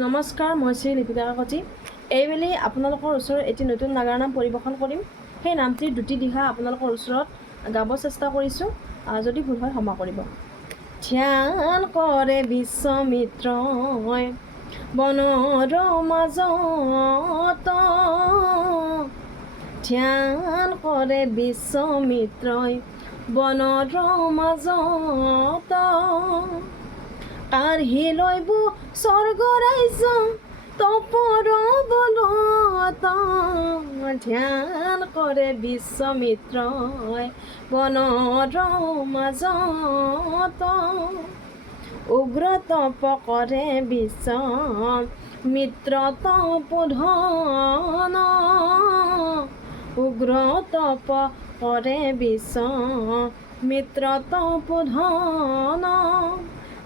নমস্কাৰ, মই শ্ৰী লিপিকা কাকতি। এইবেলি আপোনালোকৰ ওচৰত এটি নতুন নাগাৰা নাম পৰিৱেশন কৰিম। সেই নামটিৰ দুটি দিহা আপোনালোকৰ ওচৰত গাব চেষ্টা কৰিছোঁ। যদি ভুল হয় ক্ষমা কৰিব। ধ্যান কৰে বিশ্বমিত্ৰই বনৰ মাজত, ধ্যান কৰে বিশ্বমিত্ৰই বনৰ মাজত, কাঢ়ি লৈ স্বৰ্গ ৰাজ্য তপৰ বলত, ধ্যান কৰে বিশ্বমিত্ৰই বনৰ মাজত, উগ্ৰ তপ কৰে বিশ্বমিত্ৰ তপোধন, উগ্ৰ তপ কৰে বিশ্বমিত্ৰ তপোধন,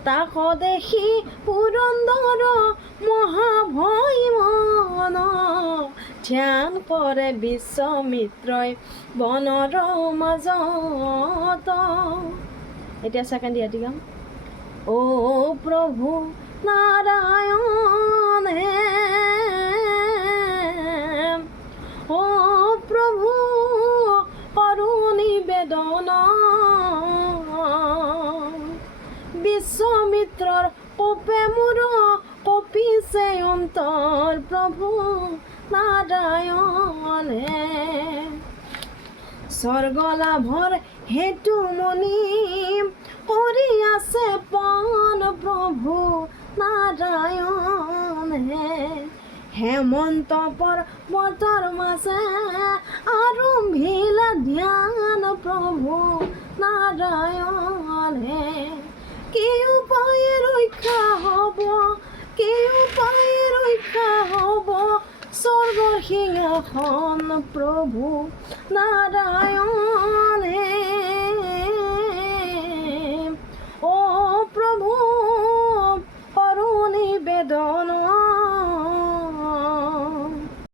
তাক দেখি পুৰন্দৰ মহাভয় মন, ধ্যান কৰে বিশ্বমিত্ৰই বনৰ মাজত। এতিয়া ছেকেণ্ড দিহাটি গাম। ও প্ৰভু নাৰায়ণ হে, ও প্ৰভু কৰো নিবেদন, বিশ্বমিত্ৰৰ কোপে মোৰ কপিছে অন্তৰ, প্ৰভু নাৰায়ণ হে। স্বৰ্গ লাভৰ হেতু মনি কৰি আছে পণ, প্ৰভু নাৰায়ণ হে। হেমন্ত পৰ্বতৰ মাজে আৰম্ভিলে ধ্যান, প্ৰভু নাৰায়ণ হে। কি উপায়ে ৰক্ষা হ'ব, কি উপায়ে ৰক্ষা হ'ব স্বৰ্গৰ সিংহাসন, প্ৰভু নাৰায়ণ হে।